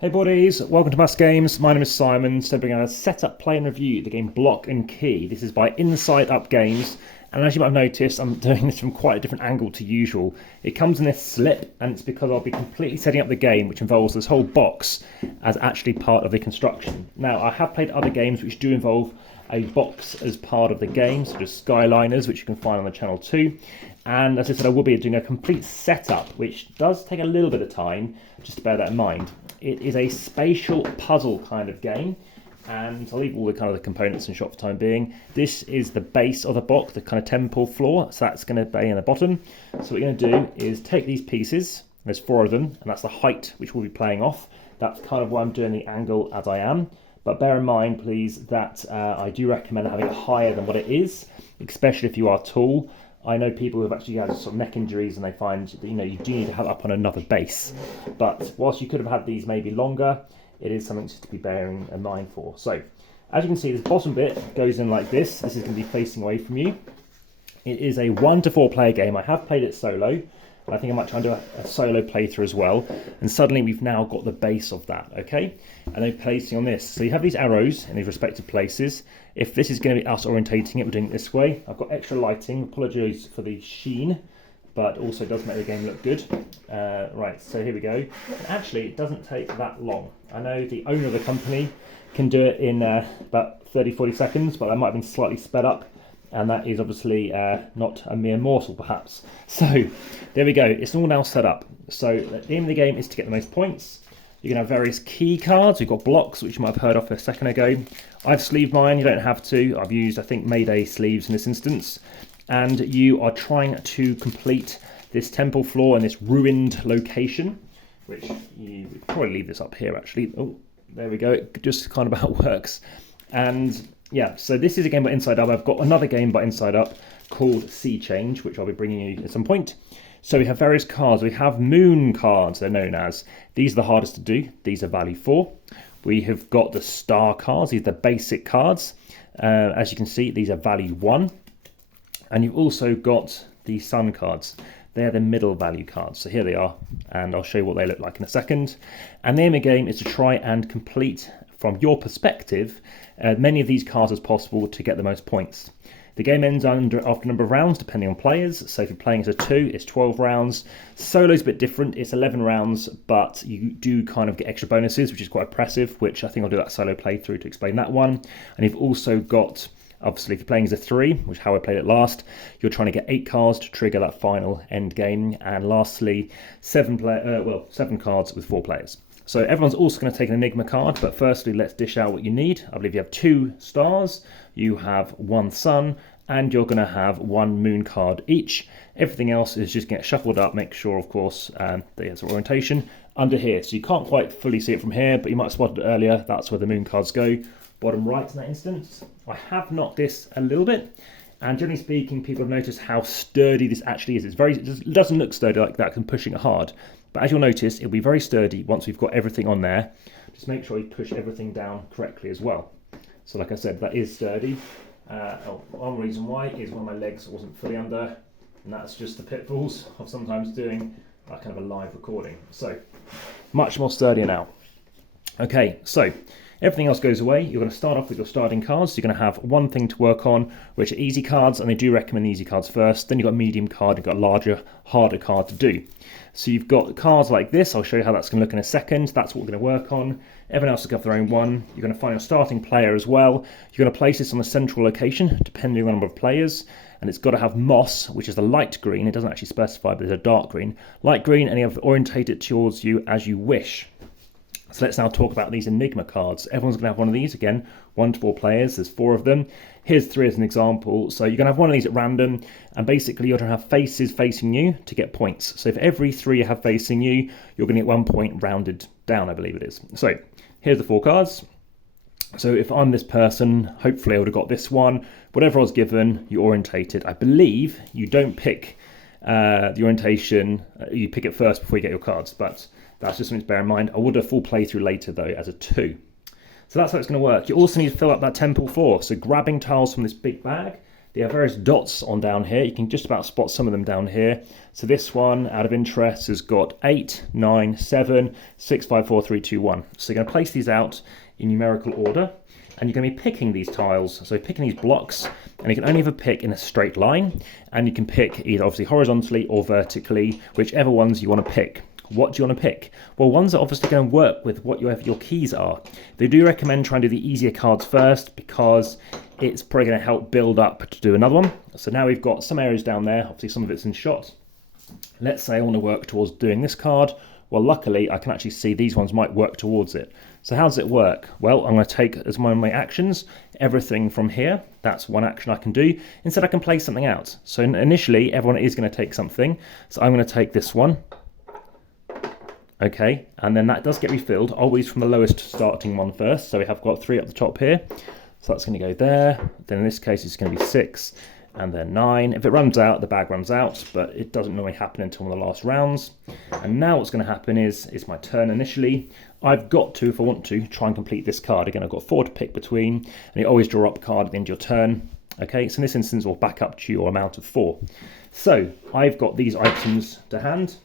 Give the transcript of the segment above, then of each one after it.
Hey buddies, welcome to Mass Games. My name is Simon. So we're going to set up, play and review the game Block and Key. This is by Inside Up Games, and as you might have noticed, I'm doing this from quite a different angle to usual. It comes in this slip, and it's because I'll be completely setting up the game, which involves this whole box as actually part of the construction. Now, I have played other games which do involve a box as part of the game, such as Skyliners, which you can find on the channel too. And as I said, I will be doing a complete setup, which does take a little bit of time, just to bear that in mind. It is a spatial puzzle kind of game, and I'll leave all the kind of the components in shot for the time being. This is the base of the box, the kind of temple floor, so that's going to be in the bottom. So what we're going to do is take these pieces, there's 4 of them, and that's the height which we'll be playing off. That's kind of why I'm doing the angle as I am. But bear in mind, please, that I do recommend having it higher than what it is, especially if you are tall. I know people who have actually had sort of neck injuries and they find that, you do need to have it up on another base. But whilst you could have had these maybe longer, it is something to be bearing in mind for. So, as you can see, this bottom bit goes in like this. This is going to be facing away from you. It is a 1 to 4 player game. I have played it solo. I think I might try and do a solo playthrough as well. And suddenly we've now got the base of that, okay? And then placing on this. So you have these arrows in these respective places. If this is going to be us orientating it, we're doing it this way. I've got extra lighting. Apologise for the sheen, but also does make the game look good. Right, so here we go. And actually, it doesn't take that long. I know the owner of the company can do it in about 30-40 seconds, but I might have been slightly sped up. And that is obviously not a mere morsel, perhaps. So, there we go. It's all now set up. So, the aim of the game is to get the most points. You can have various key cards. We've got blocks, which you might have heard of a second ago. I've sleeved mine. You don't have to. I've used, I think, Mayday sleeves in this instance. And you are trying to complete this temple floor in this ruined location, which you would probably leave this up here, actually. Oh, there we go. It just kind of about works. And yeah, so this is a game by Inside Up. I've got another game by Inside Up called Sea Change, which I'll be bringing you at some point. So we have various cards. We have moon cards, they're known as. These are the hardest to do. These are value 4. We have got the star cards. These are the basic cards. As you can see, these are value 1. And you've also got the sun cards. They're the middle value cards. So here they are, and I'll show you what they look like in a second. And the aim of the game is to try and complete, from your perspective, many of these cards as possible to get the most points. The game ends after a number of rounds, depending on players. So if you're playing as a 2, it's 12 rounds. Solo's a bit different. It's 11 rounds, but you do kind of get extra bonuses, which is quite impressive, which I think I'll do that solo playthrough to explain that one. And you've also got, obviously, if you're playing as a 3, which is how I played it last, you're trying to get 8 cards to trigger that final end game. And lastly, 7 cards with 4 players. So everyone's also going to take an Enigma card, but firstly, let's dish out what you need. I believe you have 2 stars, you have 1 sun, and you're going to have 1 moon card each. Everything else is just get shuffled up. Make sure, of course, there's orientation under here. So you can't quite fully see it from here, but you might have spotted it earlier. That's where the moon cards go. Bottom right in that instance. I have knocked this a little bit. And generally speaking, people have noticed how sturdy this actually is. It doesn't look sturdy like that because I'm pushing it hard. But as you'll notice, it'll be very sturdy once we've got everything on there. Just make sure you push everything down correctly as well. So like I said, that is sturdy. One reason why is one of my legs wasn't fully under. And that's just the pitfalls of sometimes doing kind of a live recording. So, much more sturdier now. Okay, so everything else goes away. You're going to start off with your starting cards. You're going to have one thing to work on, which are easy cards, and they do recommend the easy cards first. Then you've got a medium card, you've got a larger, harder card to do. So you've got cards like this. I'll show you how that's going to look in a second. That's what we're going to work on. Everyone else will have their own one. You're going to find your starting player as well. You're going to place this on a central location, depending on the number of players. And it's got to have moss, which is the light green. It doesn't actually specify, but it's a dark green. Light green, and you have to orientate it towards you as you wish. So let's now talk about these Enigma cards. Everyone's going to have one of these, again, 1 to 4 players, there's 4 of them. Here's 3 as an example. So you're going to have one of these at random, and basically you're going to have faces facing you to get points. So if every 3 you have facing you, you're going to get 1 point rounded down, I believe it is. So here's the 4 cards. So if I'm this person, hopefully I would have got this one. Whatever I was given, you orientate it. I believe you don't pick the orientation, you pick it first before you get your cards, but that's just something to bear in mind. I will do a full playthrough later though as a 2. So that's how it's going to work. You also need to fill up that temple floor. So grabbing tiles from this big bag, They have various dots on down here. You can just about spot some of them down here. So this one, out of interest, has got 8, 9, 7, 6, 5, 4, 3, 2, 1. So you're going to place these out in numerical order, and you're going to be picking these tiles. So picking these blocks, and you can only ever pick in a straight line, and you can pick either obviously horizontally or vertically, whichever ones you want to pick. What do you want to pick? Well, ones that obviously going to work with what your keys are. They do recommend trying to do the easier cards first because it's probably going to help build up to do another one. So now we've got some areas down there. Obviously some of it's in shot. Let's say I want to work towards doing this card. Well, luckily I can actually see these ones might work towards it. So how does it work? Well, I'm going to take as one of my actions everything from here. That's one action I can do. Instead I can play something out. So initially everyone is going to take something. So I'm going to take this one. Okay, and then that does get refilled, always from the lowest starting one first. So we have got 3 up the top here. So that's going to go there. Then in this case, it's going to be 6 and then 9. If it runs out, the bag runs out, but it doesn't normally happen until one of the last rounds. And now what's going to happen is, it's my turn initially. I've got to, if I want to, try and complete this card. Again, I've got 4 to pick between, and you always draw up a card at the end of your turn. Okay, so in this instance, we'll back up to your amount of 4. So I've got these items to hand.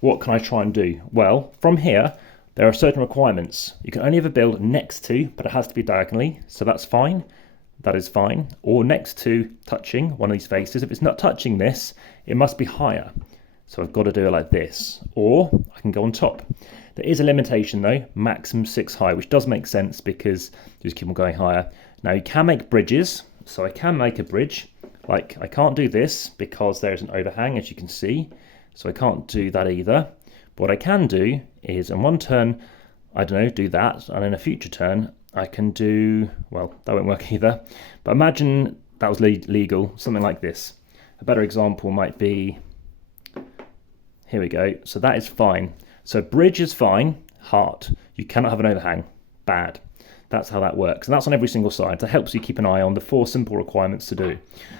What can I try and do? Well, from here, there are certain requirements. You can only ever build next to, but it has to be diagonally, so that's fine. That is fine. Or next to, touching one of these faces. If it's not touching this, it must be higher. So I've got to do it like this. Or I can go on top. There is a limitation though, maximum 6 high, which does make sense because you just keep on going higher. Now you can make bridges, so I can make a bridge. Like, I can't do this because there's an overhang, as you can see. So I can't do that either. But what I can do is in one turn, I don't know, do that. And in a future turn, I can do, well, that won't work either. But imagine that was legal, something like this. A better example might be, here we go. So that is fine. So bridge is fine, heart. You cannot have an overhang, bad. That's how that works. And that's on every single side. That helps you keep an eye on the 4 simple requirements to do.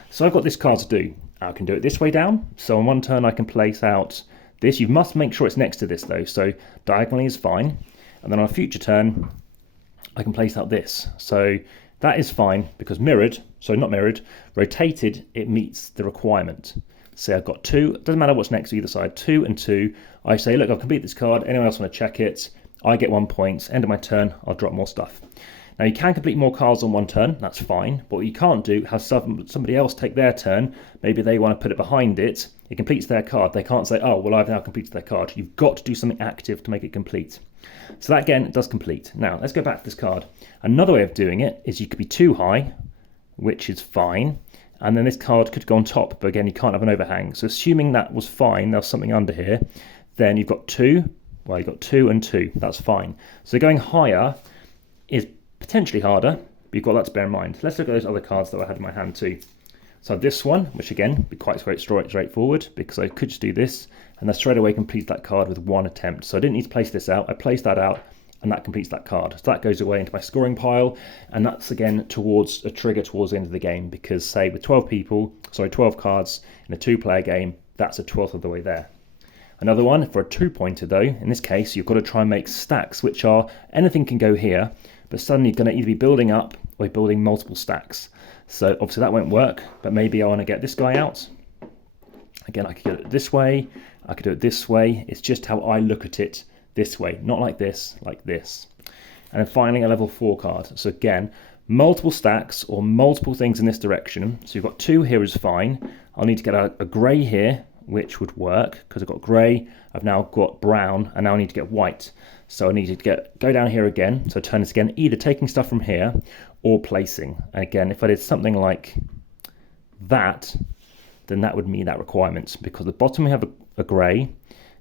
So I've got this card to do. I can do it this way down. So on one turn I can place out this. You must make sure it's next to this though. So diagonally is fine. And then on a future turn, I can place out this. So that is fine because mirrored, so not mirrored, rotated, it meets the requirement. So I've got 2, it doesn't matter what's next to either side, 2 and 2. I say, look, I've completed this card. Anyone else want to check it? I get 1 point. End of my turn, I'll drop more stuff. Now you can complete more cards on one turn, that's fine, but what you can't do, have somebody else take their turn, maybe they want to put it behind it, it completes their card, they can't say, oh, well I've now completed their card. You've got to do something active to make it complete. So that again does complete. Now let's go back to this card. Another way of doing it is you could be too high, which is fine, and then this card could go on top, but again you can't have an overhang. So assuming that was fine, there's something under here, then you've got 2, well you've got 2 and 2, that's fine. So going higher is potentially harder, but you've got that to bear in mind. Let's look at those other cards that I had in my hand too. So this one, which again, be quite straightforward, because I could just do this, and then straight away complete that card with 1 attempt. So I didn't need to place this out, I placed that out, and that completes that card. So that goes away into my scoring pile, and that's again towards a trigger towards the end of the game, because say with 12 cards in a 2-player game, that's a 12th of the way there. Another one, for a 2-pointer though, in this case, you've got to try and make stacks, which are, anything can go here, but suddenly you're going to either be building up or building multiple stacks. So obviously that won't work, but maybe I want to get this guy out. Again, I could do it this way, I could do it this way. It's just how I look at it this way, not like this, like this. And then finally a level 4 card. So again, multiple stacks or multiple things in this direction. So you've got 2 here is fine. I'll need to get a grey here, which would work because I've got grey, I've now got brown, and now I need to get white. So I need to go down here again, so turn this again, either taking stuff from here or placing. And again, if I did something like that, then that would meet that requirement, because at the bottom we have a grey,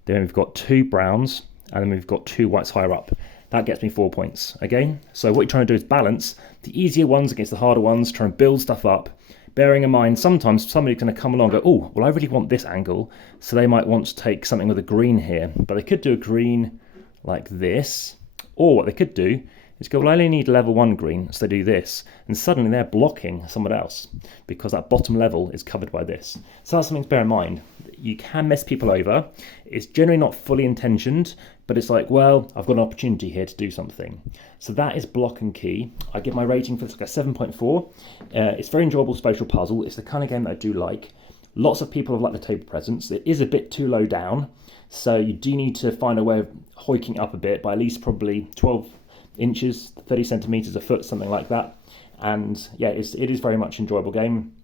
then we've got 2 browns, and then we've got 2 whites higher up. That gets me 4 points again. So what you're trying to do is balance the easier ones against the harder ones, try and build stuff up, bearing in mind sometimes somebody's going to come along and go, oh, well I really want this angle, so they might want to take something with a green here, but they could do a green like this, or what they could do is go, well I only need level 1 green, so they do this, and suddenly they're blocking someone else because that bottom level is covered by this. So that's something to bear in mind. You can mess people over. It's generally not fully intentioned, but it's like, well, I've got an opportunity here to do something. So that is Block and Key. I give my rating for this like a 7.4. It's a very enjoyable spatial puzzle. It's the kind of game that I do like. Lots of people have liked the table presence. It is a bit too low down, so you do need to find a way of hoiking up a bit by at least probably 12 inches, 30 centimeters a foot, something like that. And yeah, it is very much an enjoyable game.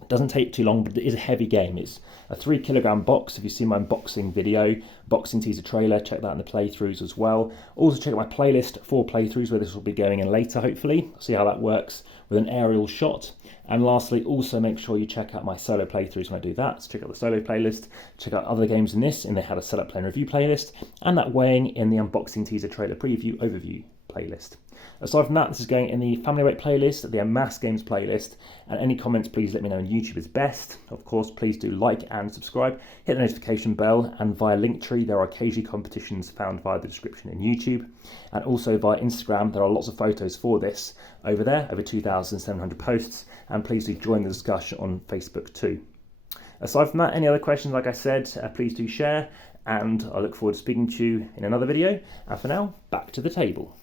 It doesn't take too long, but it is a heavy game. It's a 3 kilogram box. If you see my unboxing video, boxing teaser trailer, check that in the playthroughs as well. Also check out my playlist for playthroughs where this will be going in later, hopefully. See how that works with an aerial shot. And lastly, also make sure you check out my solo playthroughs when I do that. So check out the solo playlist, check out other games in this, and they had a setup, play and review playlist, and that weighing in the unboxing teaser trailer preview overview playlist. Aside from that, this is going in the family weight playlist, the Amass Games playlist, and any comments please let me know on YouTube is best. Of course, please do like and subscribe, hit the notification bell, and via Linktree there are occasionally competitions found via the description in YouTube, and also via Instagram there are lots of photos for this over there, over 2,700 posts, and please do join the discussion on Facebook too. Aside from that, any other questions, like I said, please do share, and I look forward to speaking to you in another video, and for now, back to the table.